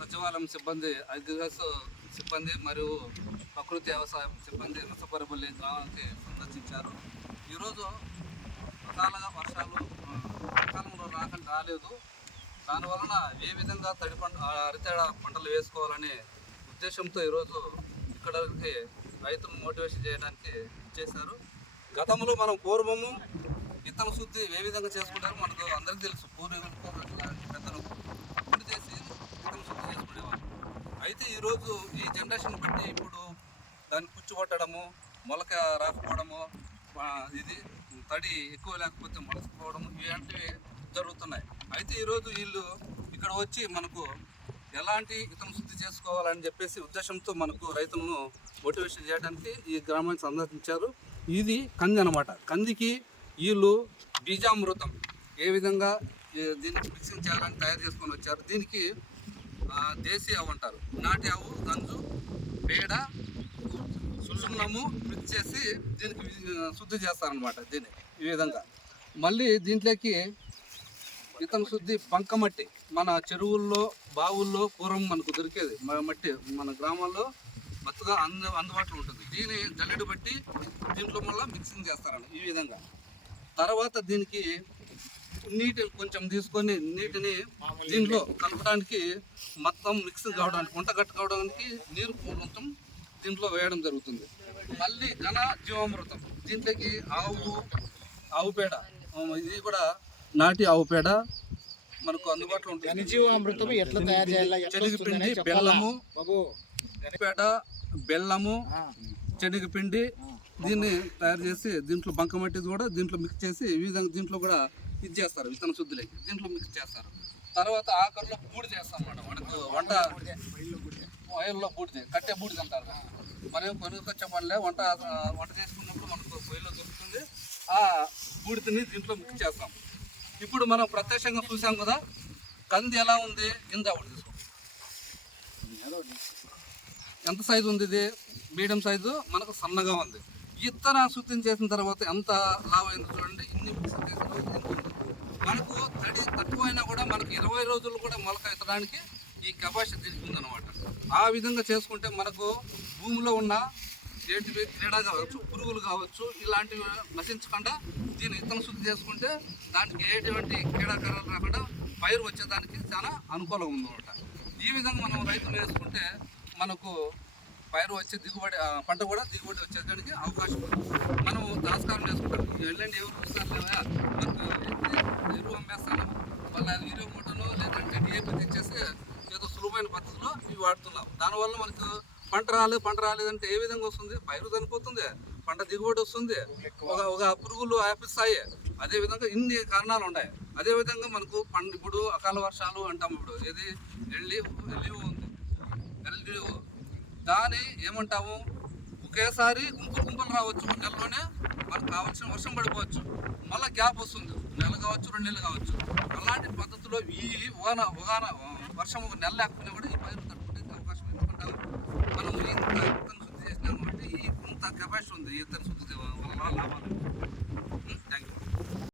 సచివాలయం సిబ్బంది, అగ్రికల్చర్ సిబ్బంది మరియు ప్రకృతి వ్యవసాయం సిబ్బంది నసపరపల్లి గ్రామానికి సందర్శించారు. ఈరోజు అకాల వర్షాలు సకాలంలో రాలేదు. దానివలన ఏ విధంగా అరితేడ పంటలు వేసుకోవాలనే ఉద్దేశంతో ఈరోజు ఇక్కడికి రైతులను మోటివేషన్ చేయడానికి చేశారు. గతంలో మనం పూర్వము విత్తన శుద్ధి ఏ విధంగా చేసుకుంటారో మనకు అందరికీ తెలుసు. పూర్వీకులకు పెద్దలు శుద్ధి చేసి విత్తన శుద్ధి చేసుకునేవారు. అయితే ఈరోజు ఈ జనరేషన్ బట్టి ఇప్పుడు దాన్ని పుచ్చుకొట్టడము, మొలక రాకపోవడము, ఇది తడి ఎక్కువ లేకపోతే మొలకపోవడము ఇలాంటివి జరుగుతున్నాయి. అయితే ఈరోజు వీళ్ళు ఇక్కడ వచ్చి మనకు ఎలాంటి విత్తన శుద్ధి చేసుకోవాలని చెప్పేసి ఉద్దేశంతో మనకు రైతులను మోటివేషన్ చేయడానికి ఈ గ్రామాన్ని సందర్శించారు. ఇది కంది అన్నమాట. కందికి వీళ్ళు బీజామృతం ఏ విధంగా దీన్ని మిక్సింగ్ చేయాలని తయారు చేసుకొని వచ్చారు. దీనికి దేశీ ఆవు అంటారు, నాటి ఆవు, గంజు, పేడ, సున్నము మిక్స్ చేసి దీనికి శుద్ధి చేస్తారనమాట. దీన్ని ఈ విధంగా మళ్ళీ దీంట్లోకి విత్తన శుద్ధి బంకమట్టి, మన చెరువుల్లో బావుల్లో పూర్వం మనకు దొరికేది మట్టి, మన గ్రామాల్లో మత్తుగా అందుబాటులో ఉంటుంది. దీన్ని జల్లెడు బట్టి దీంట్లో మళ్ళీ మిక్సింగ్ చేస్తారండి ఈ విధంగా. తర్వాత దీనికి నీటి కొంచెం తీసుకొని నీటిని దీంట్లో కలపడానికి, మొత్తం మిక్సింగ్ కావడానికి, వంట కట్టుకోవడానికి నీరు కొంచెం దీంట్లో వేయడం జరుగుతుంది. మళ్ళీ ఘన జీవామృతం, దీంట్లోకి ఆవు పేడ, ఇది కూడా నాటి ఆవు పేడ మనకు అందుబాటులో ఉంటుంది. జీవామృతం ఎట్లా తయారు చేయాలి? శనగపిండి, బెల్లము, పేడ, బెల్లము, శనగపిండి దీన్ని తయారు చేసి దీంట్లో బంకమట్టి కూడా దీంట్లో మిక్స్ చేసి ఈ విధంగా దీంట్లో కూడా ఇది చేస్తారు. విత్తన శుద్ధిలోకి దీంట్లో మిక్స్ చేస్తారు. తర్వాత ఆఖరిలో బూడిద చేస్తాం అన్నమాట. మనకు ఆయిల్లో బూడిద, కట్టే బూడిద అంటారు. మనం కొనుక్కొచ్చే పనిలే, వంట చేసుకున్నప్పుడు మనకు పొయ్యిలో దొరుకుతుంది. ఆ బూడిదని దీంట్లో మిక్స్ చేస్తాం. ఇప్పుడు మనం ప్రత్యక్షంగా చూసాం కదా కంది ఎలా ఉంది. ఇందా ఒకటి తీసుకో, ఎంత సైజు ఉంది? ఇది మీడియం సైజు, మనకు సన్నగా ఉంది. ఇత్తన శుద్ధం చేసిన తర్వాత ఎంత లావైంది చూడండి. ఇన్ని మిక్స్ చేసిన మనకు తడి తక్కువైనా కూడా మనకు 20 రోజులు కూడా మొలక ఎత్తడానికి ఈ కెపాసిటీ దీనికి ఉందన్నమాట. ఆ విధంగా చేసుకుంటే మనకు భూమిలో ఉన్న ఏంటివి క్రీడ కావచ్చు, పురుగులు కావచ్చు, ఇలాంటివి నశించకుండా దీన్ని విత్తన శుద్ధి చేసుకుంటే దానికి ఎటువంటి క్రీడాకారాలు రాకుండా పైరు వచ్చేదానికి చాలా అనుకూలంగా ఉందన్నమాట. ఈ విధంగా మనం రైతులు వేసుకుంటే మనకు పైరు వచ్చే దిగుబడి, పంట కూడా దిగుబడి వచ్చేదానికి అవకాశం ఉంది. మనం దాస్కారం చేసుకుంటాం. వెళ్ళండి ఎవరు చూస్తారు, మనకు ఎరువు అమ్మేస్తాను, మళ్ళీ ఎరువు మూటను లేదంటే డిఏపీ తెచ్చేసి ఏదో సులభమైన పద్ధతిలో ఇవి వాడుతున్నాం. దానివల్ల మనకు పంట రాలేదంటే ఏ విధంగా వస్తుంది? పైరు చనిపోతుంది, పంట దిగుబడి వస్తుంది, ఒక పురుగులు ఆపిస్తాయి. అదేవిధంగా ఇన్ని కారణాలు ఉన్నాయి. అదేవిధంగా మనకు ఇప్పుడు అకాల వర్షాలు అంటాం. ఇప్పుడు ఏది ఎల్లివు ఉంది, ఎల్లివు దాని ఏమంటాము, ఒకేసారి గుంపులు రావచ్చు. ఒక నెలలోనే మనకు కావాల్సిన వర్షం పడిపోవచ్చు, మళ్ళీ గ్యాప్ వస్తుంది, నెల కావచ్చు, 2 నెలలు కావచ్చు. అలాంటి పద్ధతిలో ఈ వర్షం ఒక నెల లేకపోయినా కూడా ఈ పైరు తట్టుకునే అవకాశం. ఎందుకంటాము మనం ఇంత విత్తన శుద్ధి చేసినాం కాబట్టి ఇంత కెపాసిటీ ఉంది ఈ విత్తన శుద్ధి వల్ల లాభాలు. Thank you.